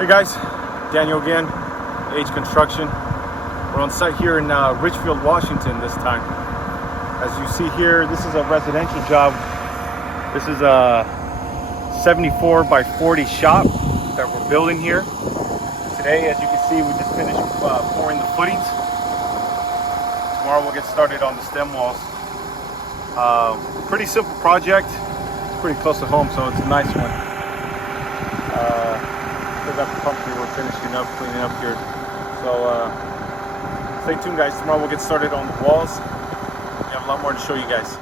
Hey guys, Daniel again, Age Construction. We're on site here in Richfield, Washington this time. As you see here, this is a residential job. This is a 74 by 40 shop that we're building here. Today, as you can see, we just finished pouring the footings. Tomorrow we'll get started on the stem walls. Pretty simple project. It's pretty close to home, so it's a nice one. Still got the pump here, we're finishing up, cleaning up here. So stay tuned guys, tomorrow we'll get started on the walls. We have a lot more to show you guys.